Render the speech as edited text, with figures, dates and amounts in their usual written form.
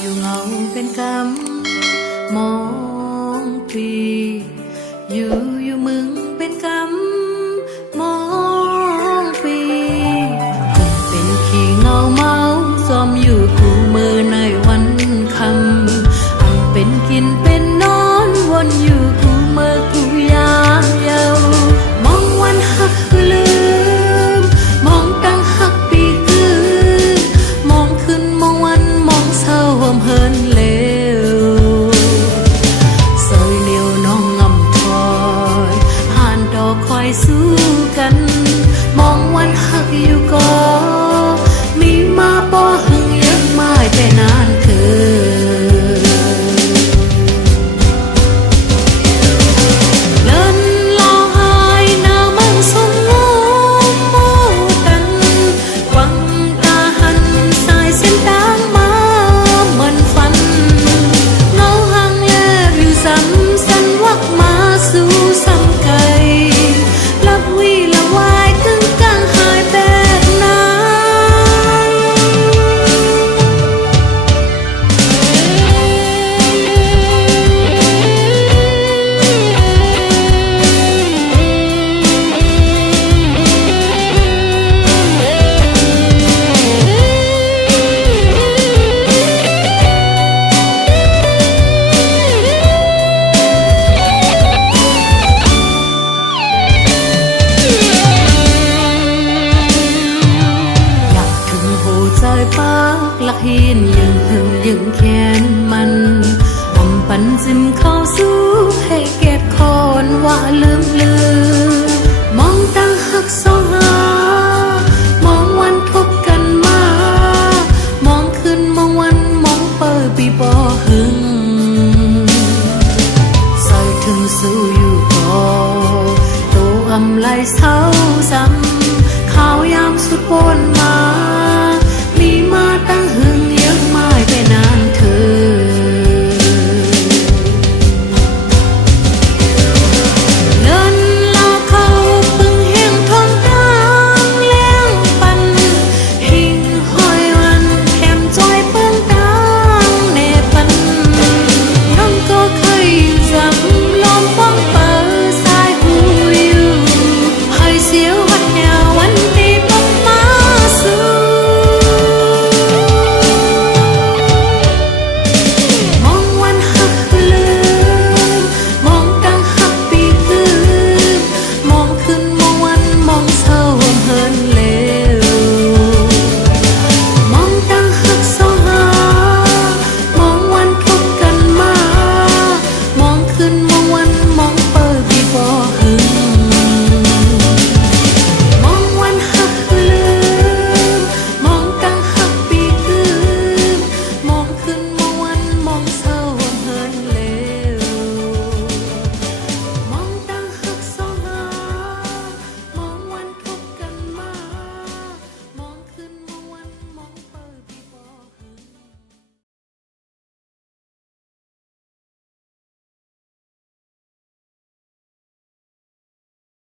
อยู่เงาเป็นกำมองปีอยู่มึงเป็นกำมองปีเป็นขี้เงาเมาซ้อมอยู่คู่มือในวันคำอังเป็นกินเป็นนอนวนอยู่คู่มือคู่ยามเยามองวันหักลืมมองตั้งหักปีคืนมองขึ้นมองวันมองเศร้าห่มเฮินเลวซอยเลี้ยวน้องงำถอยผ่านดอกคอยสู้กันมองวันหักอยู่ก็มีมาบ่หึงเยอะมายแต่นานเถิดเลินลอยหน้ามั่งสมงมโมกันหวังตาหันสายเส้นตางมาเหมือนฝันเงาห่างแลบอยู่ซ้ำสันวักมาสู่ซ้ำไกลลับวีละวายกึ่งกลางหายแบกน้ำปากลักหินยังหึงยังแค้นมันอำปันซิมเข้าสู้ให้เก็บคอนว่าเล